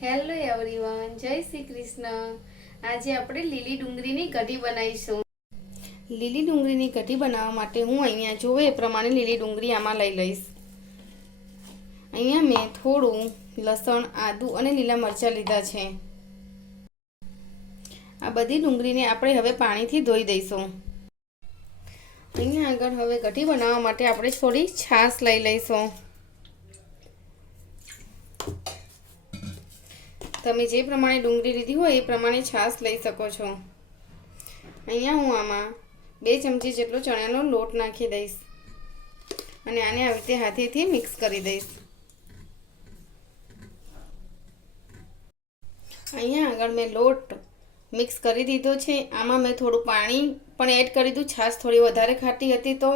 Hello everyone જય શ્રી કૃષ્ણ. આજે આપણે લીલી ડુંગળીની કઢી બનાવીશું. લીલી ડુંગળીની કઢી બનાવવા માટે હું અહીંયા જોવે એ પ્રમાણે લીલી ડુંગળી આમાં લઈ લઈશ. અહીંયા મેં થોડું લસણ, આદું અને લીલા મરચાં લીધા છે. આ બધી ડુંગળીને આપણે હવે પાણીથી ધોઈ દઈશું. અહીંયા આગળ હવે કઢી બનાવવા માટે આપણે થોડી છાશ લઈ લઈશું. તમે જે પ્રમાણે ડુંગળી લીધી હોય એ પ્રમાણે છાશ લઈ શકો છો. અહીંયા હું આમાં બે ચમચી જેટલો ચણાનો લોટ નાખી દઈશ. અને આને આવી રીતે હાથેથી મિક્સ કરી દઈશ. અહીંયા આગળ મેં લોટ મિક્સ કરી દીધો છે. આમાં મેં થોડું પાણી પણ એડ કરી દીધું. છાશ થોડી વધારે ખાટી હતી તો.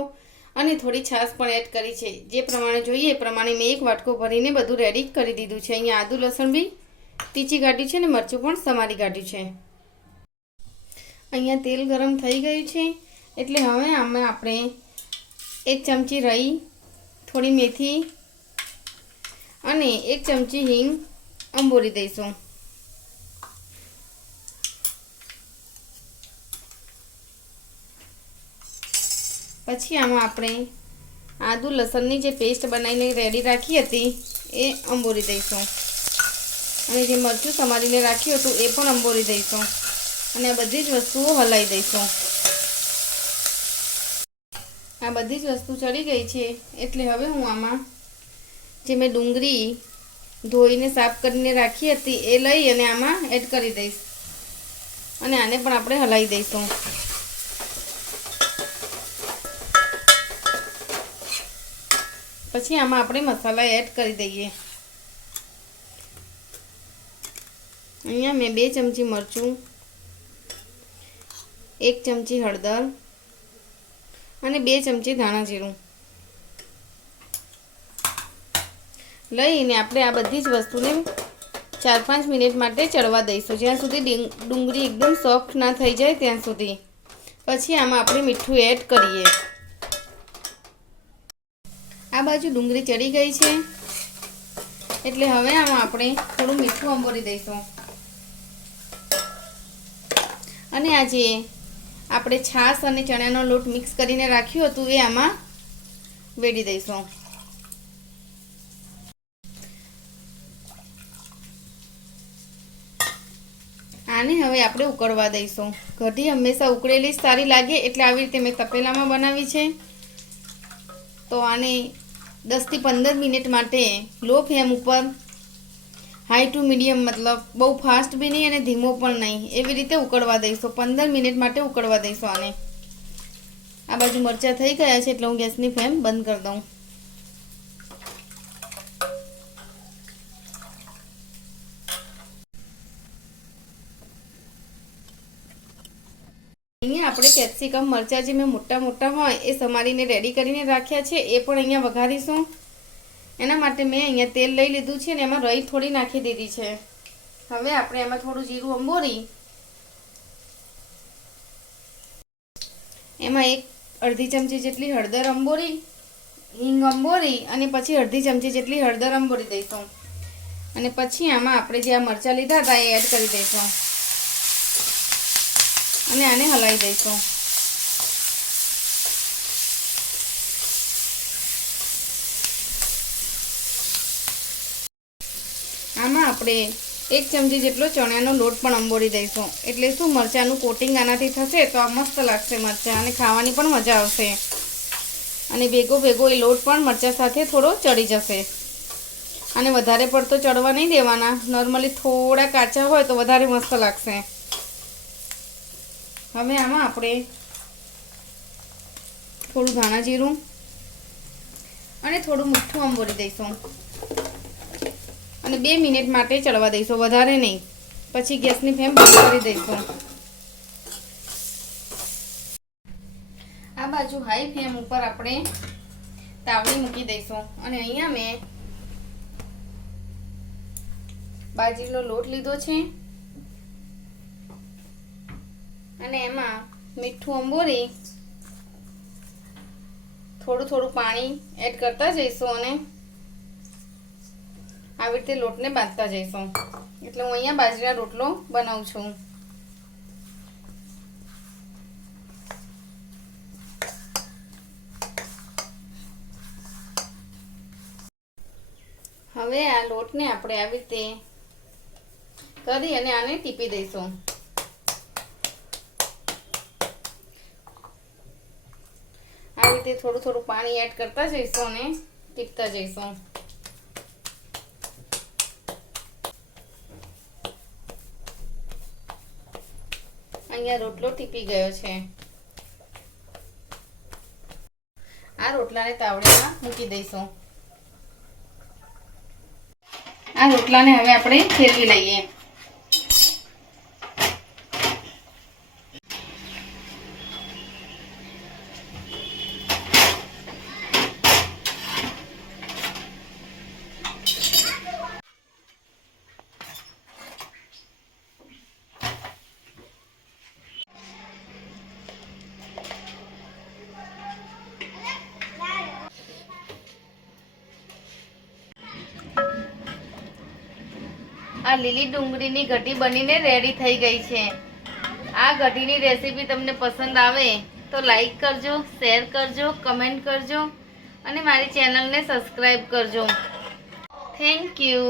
અને થોડી છાશ પણ એડ કરી છે. જે પ્રમાણે જોઈએ એ પ્રમાણે મેં એક વાટકો ભરીને બધું રેડી કરી દીધું છે. અહીંયા આદુ લસણ બી તીચી ગાઢી છે ને મરચું પણ સમારી કાઢ્યું છે. અહીંયા તેલ ગરમ થઈ ગયું છે, એટલે હવે આમાં આપણે એક ચમચી રહી, થોડી મેથી અને એક ચમચી હિંગ અંબોરી દઈશું. પછી આમાં આપણે આદુ લસણની જે પેસ્ટ બનાવીને રેડી રાખી હતી, એ અંબોરી દઈશું. અને જે મરચું સમારીને રાખ્યું હતું એ પણ અંબોરી દઈશું. અને આ બધી જ વસ્તુઓ હલાવી દઈશું. આ બધી જ વસ્તુ ચડી ગઈ છે, એટલે હવે હું આમાં જે મેં ડુંગળી ધોઈને સાફ કરીને રાખી હતી એ લઈ અને આમાં એડ કરી દઈશ. અને આને પણ આપણે હલાવી દઈશું. પછી આમાં આપણે મસાલા એડ કરી દઈએ. અહીંયા મેં બે ચમચી મરચું, એક ચમચી હળદર અને બે ચમચી ધાણા જીરું. લઈને આપણે આ બધી જ વસ્તુને ચાર પાંચ મિનિટ માટે ચડવા દઈશું. જ્યાં સુધી ડુંગળી એકદમ સોફ્ટ ના થઈ જાય ત્યાં સુધી. પછી આમાં આપણે મીઠું એડ કરીએ. આ બાજુ ડુંગળી ચડી ગઈ છે. એટલે હવે આમાં આપણે થોડું મીઠું અંબોરી દઈશું. અને આજે આપણે છાશ અને ચણાનો લોટ મિક્સ કરીને રાખ્યું હતું, એ આમાં વેડી દઈશું. આને હવે આપણે ઉકળવા દઈશું. કઢી હંમેશા ઉકળેલી જ સારી લાગે, એટલે આવી રીતે મેં તપેલામાં બનાવી છે. તો આને દસથી પંદર મિનિટ માટે લો ફ્લેમ ઉપર હાઈ ટુ મીડિયમ મતલબ બહુ ફાસ્ટ બી નહીં અને ધીમો પણ નહીં. એવી રીતે ઉકળવા દઈશું. પંદર મિનિટ માટે ઉકળવા દઈશું આને. આ બાજુ મરચાં થઈ ગયા છે એટલે હું ગેસની ફ્લેમ બંધ કરી દઉં. અહીંયા આપણે કેપ્સિકમ મરચાં જે મેં મોટા મોટા હોય એ સમારીને રેડી કરીને રાખ્યા છે, એ પણ અહીંયા વઘારીશું. એના માટે મેં અહીંયા તેલ લઈ લીધું છે ને એમાં રઈ થોડી નાખી દીધી છે. હવે આપણે એમાં થોડું જીરું અંબોરી. એમાં એક અડધી ચમચી જેટલી હળદર અંબોરી, હિંગ અંબોરી અને પછી અડધી ચમચી જેટલી હળદર અંબોરી દઈશું. અને પછી આમાં આપણે જે આ મરચાં લીધા હતા એ એડ કરી દઈશું. અને આને હલાવી દઈશું આમાં આપણે એક ચમચી જેટલો ચણાનો લોટ પણ અંબોળી દઈશું. એટલે શું, મરચાંનું કોટિંગ આનાથી થશે તો આ મસ્ત લાગશે મરચાં અને ખાવાની પણ મજા આવશે. અને ભેગો ભેગો એ લોટ પણ મરચાં સાથે થોડો ચડી જશે. અને વધારે પડતો ચડવા નહીં દેવાના. નોર્મલી થોડા કાચા હોય તો વધારે મસ્ત લાગશે. હવે આમાં આપણે થોડું ધાણા જીરું અને થોડું મીઠું અંબોરી દઈશું. અને બે મિનિટ માટે ચડવા દઈશું, વધારે નહીં. પછી ગેસની ફ્લેમ બંધ કરી દઈશું. આ બાજુ હાઈ ફ્લેમ ઉપર આપણે તાવડી મૂકી દઈશું. અને અહીંયા મેં બાજરીનો લોટ લીધો છે. અને એમાં મીઠું અંબોરી, થોડું થોડું પાણી એડ કરતા જઈશું અને આવી રીતે લોટને બાંધતા જઈશું. એટલે હું અહીંયા બાજરીના રોટલો બનાવું છું. હવે આ લોટને આપણે આવી રીતે કરી અને આને ટીપી દઈશું. આવી રીતે થોડું થોડું પાણી એડ કરતા જઈશું અને ટીપતા જઈશું. અહીંયા રોટલો ટીપી ગયો છે. આ રોટલાને તાવડીમાં મૂકી દઈશું. આ રોટલાને હવે આપણે ફેરવી લઈએ. આ લીલી ડુંગળીની ઘટી બનીને રેડી થઈ ગઈ છે. આ ઘટીની રેસીપી તમને પસંદ આવે તો લાઈક કરજો શેર કરજો કમેન્ટ કરજો અને મારી ચેનલને સબસ્ક્રાઈબ કરજો. Thank you